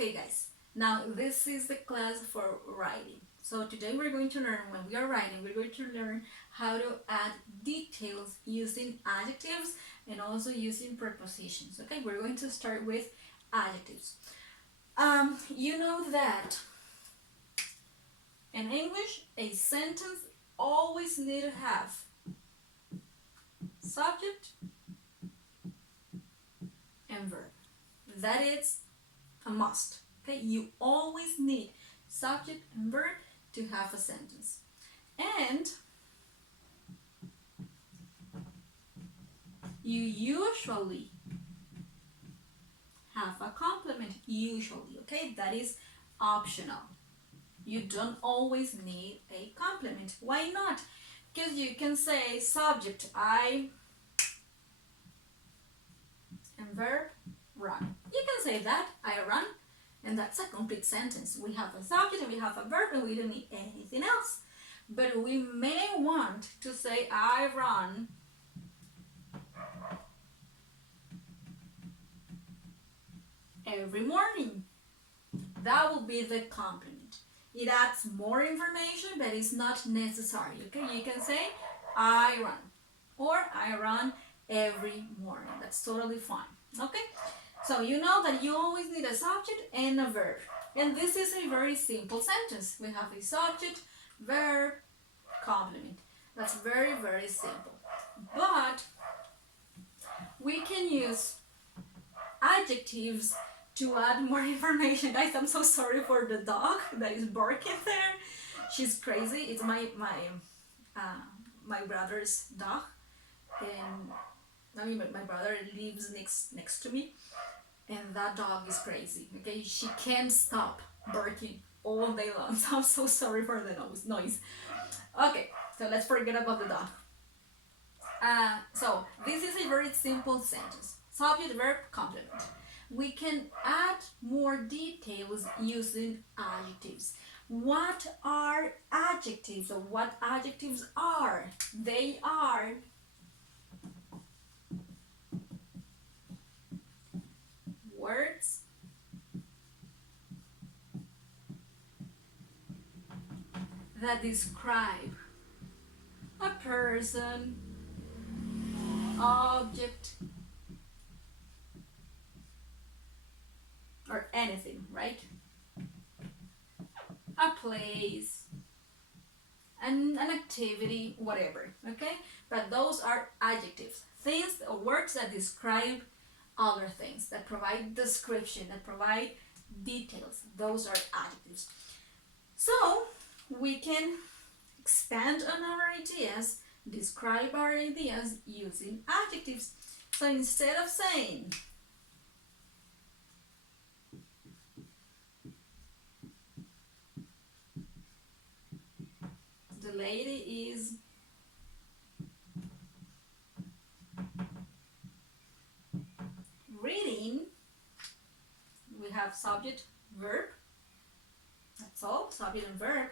Okay guys, now this is the class for writing. So today we're going to learn, when we are writing, we're going to learn how to add details using adjectives and also using prepositions. Okay, we're going to start with adjectives. You know that in English, a sentence always need to have subject and verb. That is a must. Okay, you always need subject and verb to have a sentence. And you usually have a complement, usually, okay? That is optional. You don't always need a complement. Why not? Because you can say subject, I, and verb, run. You can say that, I run, and that's a complete sentence. We have a subject and we have a verb and we don't need anything else. But we may want to say I run every morning. That will be the complement. It adds more information, but it's not necessary. Okay, you can say I run or I run every morning. That's totally fine. Okay, so you know that you always need a subject and a verb. And this is a very simple sentence. We have a subject, verb, complement. That's very, very simple. But we can use adjectives to add more information. Guys, I'm so sorry for the dog that is barking there. She's crazy. It's my brother's dog, and I mean my brother lives next to me, and that dog is crazy. Okay, she can't stop barking all day long. So I'm so sorry for the noise. Okay, so let's forget about the dog. So this is a very simple sentence. Subject, verb, complement. We can add more details using adjectives. What are adjectives, or what adjectives are? They are words that describe a person, object, or anything, right? A place, an activity, whatever, okay? But those are adjectives, things or words that describe other things, that provide description, that provide details. Those are adjectives. So we can expand on our ideas, describe our ideas using adjectives. So instead of saying the lady is reading, we have subject, verb. That's all, subject and verb.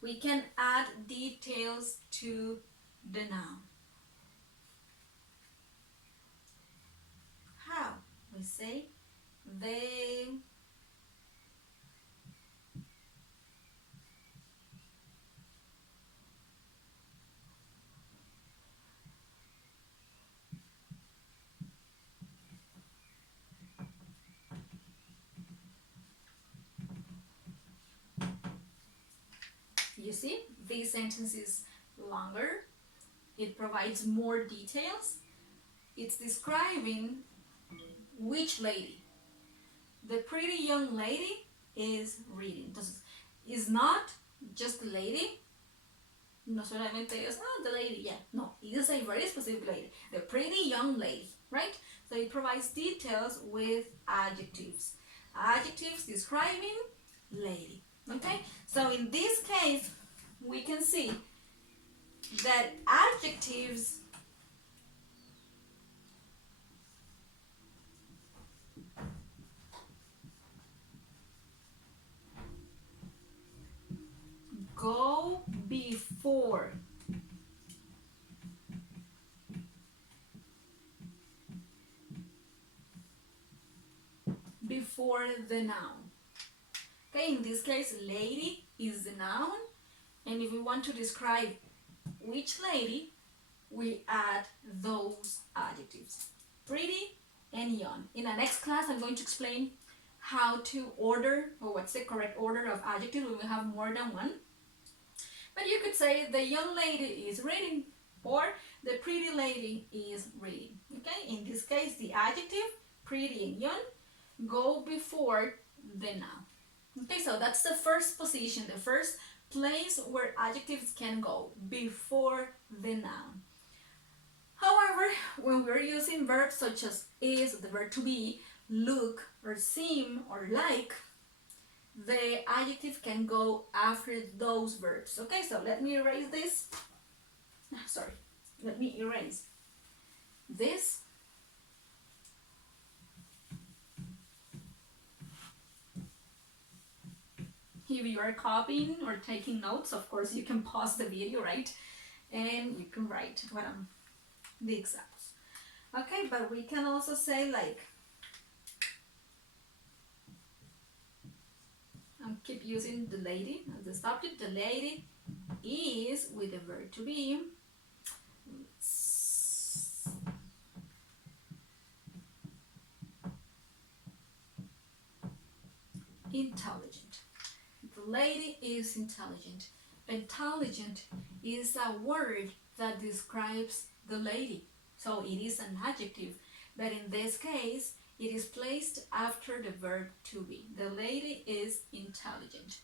We can add details to the noun. How? We say they You see, this sentence is longer. It provides more details. It's describing which lady. The pretty young lady is reading. It's not just the lady. No solamente es, the lady, yeah. No, it is a very specific lady. The pretty young lady, right? So it provides details with adjectives. Adjectives describing lady, okay? So in this case, we can see that adjectives go before the noun. Okay, in this case, lady is the noun, and if we want to describe which lady, we add those adjectives, pretty and young. In the next class, I'm going to explain how to order, or what's the correct order of adjectives when we have more than one. But you could say the young lady is reading, or the pretty lady is reading. Okay, in this case, the adjective pretty and young go before the noun. Okay, so that's the first position, the first place where adjectives can go, before the noun. However, when we're using verbs such as is, the verb to be, look, or seem, or like, the adjective can go after those verbs. Okay, so let me erase this. Sorry, let me erase this. If you are copying or taking notes, of course, you can pause the video, right? And you can write what the examples. Okay, but we can also say like, keep using the lady as the subject. The lady is with the verb to be. Intelligent. The lady is intelligent. Intelligent is a word that describes the lady. So it is an adjective, but in this case, it is placed after the verb to be. The lady is intelligent.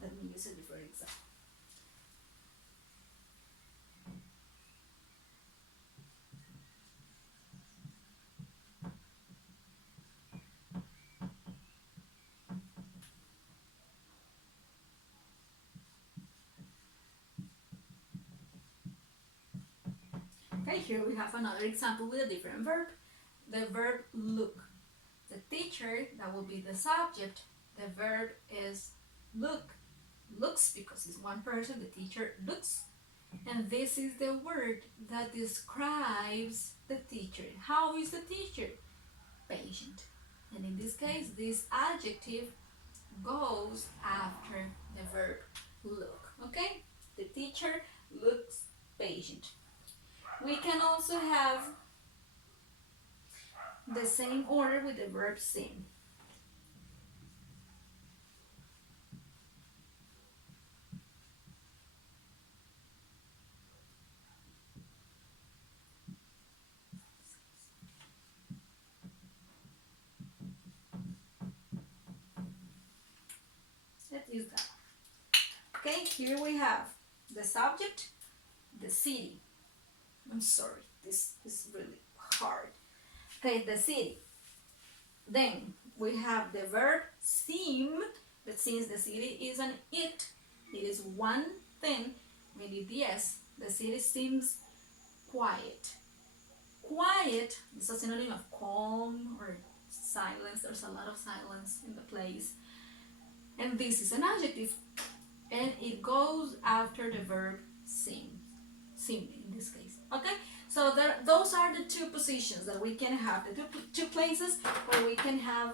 Let me use a different example. Okay, here we have another example with a different verb. The verb look. The teacher, that will be the subject. The verb is look. Looks, because it's one person, the teacher looks. And this is the word that describes the teacher. How is the teacher? Patient. And in this case, this adjective goes after the verb look. Okay? The teacher looks patient. We can also have the same order with the verb seem. Let's use that. Okay, here we have the subject, the city. I'm sorry, this is really hard. Okay, the city. Then we have the verb seem, but since the city is an it is one thing, we need the s. The city seems quiet. Quiet is a synonym of calm or silence. There's a lot of silence in the place. And this is an adjective, and it goes after the verb seem. Seem in this case. Okay? So those are the two positions that we can have, the two places where we can have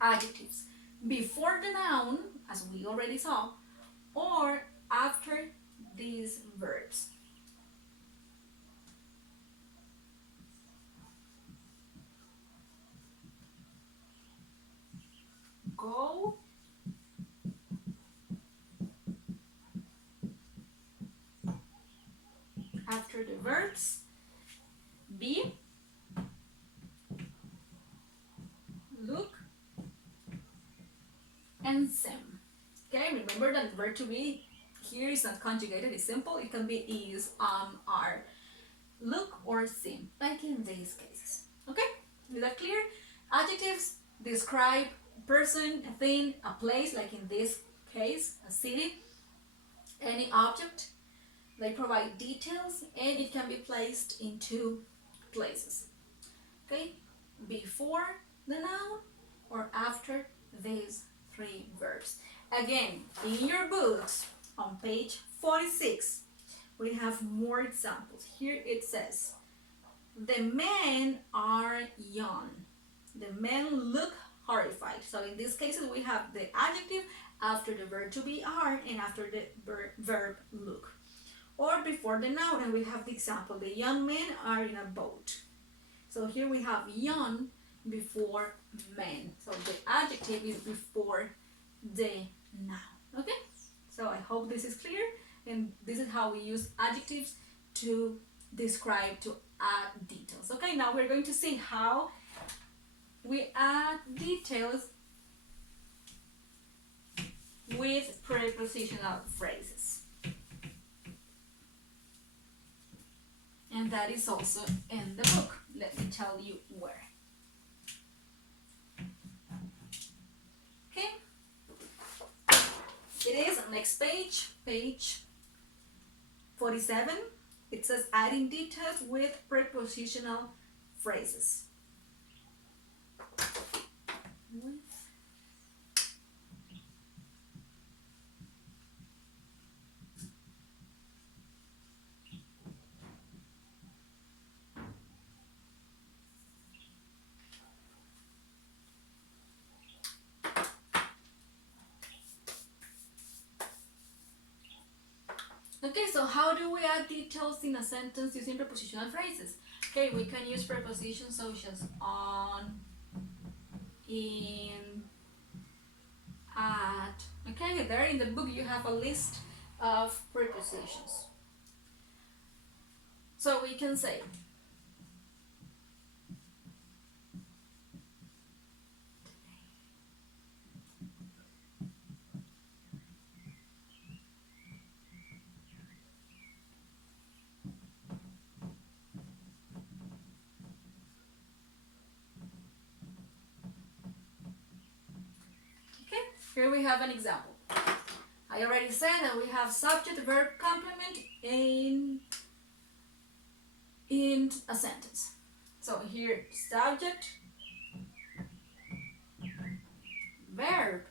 adjectives. Before the noun, as we already saw, or after these verbs. Go, after the verbs. Be, look, and seem. Okay, remember that the verb to be here is not conjugated, it's simple. It can be is, are, look, or seem, like in these cases. Okay, is that clear? Adjectives describe a person, a thing, a place, like in this case, a city, any object. They provide details, and it can be placed in two places. Okay, before the noun or after these three verbs. Again, in your books, on page 46, we have more examples. Here it says, the men are young. The men look horrified. So in these cases, we have the adjective after the verb to be are and after the verb look. Or before the noun, and we have the example, the young men are in a boat. So here we have young before men. So the adjective is before the noun. Okay? So I hope this is clear, and this is how we use adjectives to describe, to add details. Okay, now we're going to see how we add details with prepositional phrases. And that is also in the book. Let me tell you where. Okay. It is next page, page 47. It says adding details with prepositional phrases. Okay, so how do we add details in a sentence using prepositional phrases? Okay, we can use prepositions such as on, in, at. Okay, there in the book you have a list of prepositions. So we can say, here we have an example. I already said that we have subject, verb, complement in a sentence. So here, subject, verb,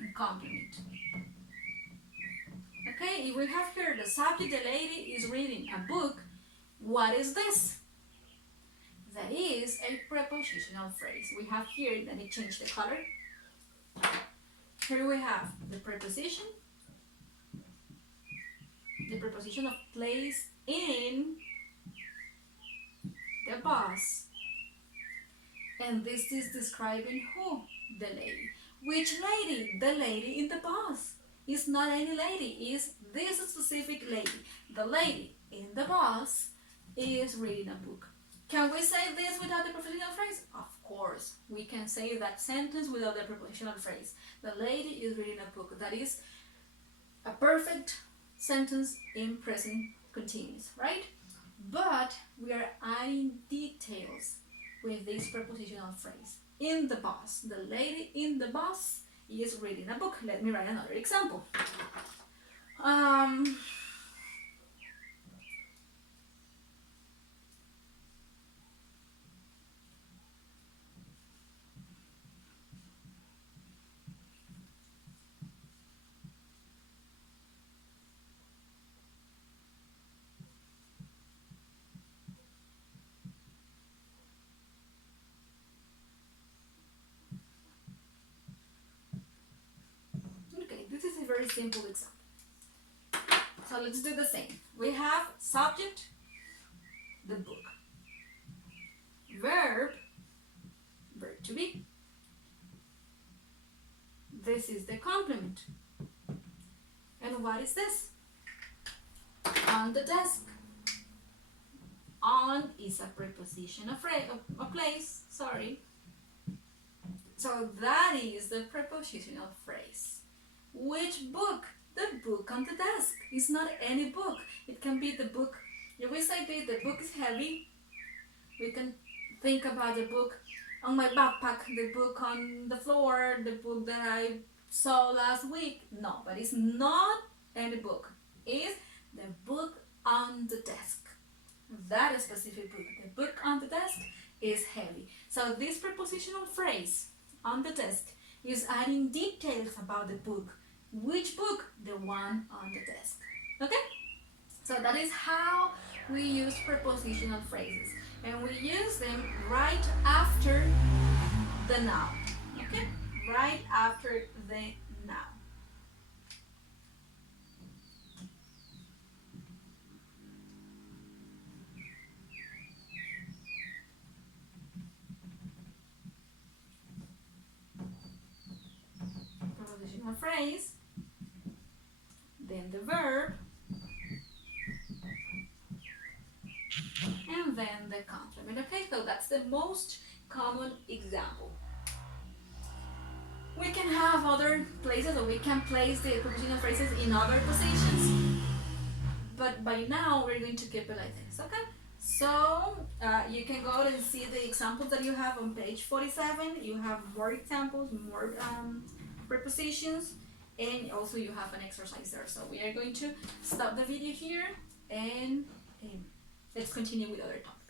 and complement. Okay, if we have here the subject, the lady is reading a book, what is this? That is a prepositional phrase. We have here, let me change the color. Here we have the preposition of place in the bus. And this is describing who? The lady. Which lady? The lady in the bus. It's not any lady, it's this specific lady. The lady in the bus is reading a book. Can we say this without the prepositional phrase? Of course, we can say that sentence without the prepositional phrase. The lady is reading a book. That is a perfect sentence in present continuous, right? But we are adding details with this prepositional phrase. In the bus, the lady in the bus is reading a book. Let me write another example. This is a very simple example. So let's do the same. We have subject, the book. Verb to be. This is the complement. And what is this? On the desk. On is a preposition of place, sorry. So that is the prepositional phrase. Which book? The book on the desk. It's not any book. It can be the book. If we say the book is heavy, we can think about the book on my backpack, the book on the floor, the book that I saw last week. No, but it's not any book. It's the book on the desk. That specific book. The book on the desk is heavy. So this prepositional phrase, on the desk, is adding details about the book. Which book? The one on the desk. Okay? So that is how we use prepositional phrases. And we use them right after the noun. Okay? Right after the noun. Prepositional phrase, then the verb, and then the complement. Okay, so that's the most common example. We can have other places, or we can place the prepositional phrases in other positions, but by now we're going to keep it like this. Okay, so you can go and see the examples that you have on page 47. You have more examples, more prepositions, and also you have an exercise there. So we are going to stop the video here and let's continue with other topics.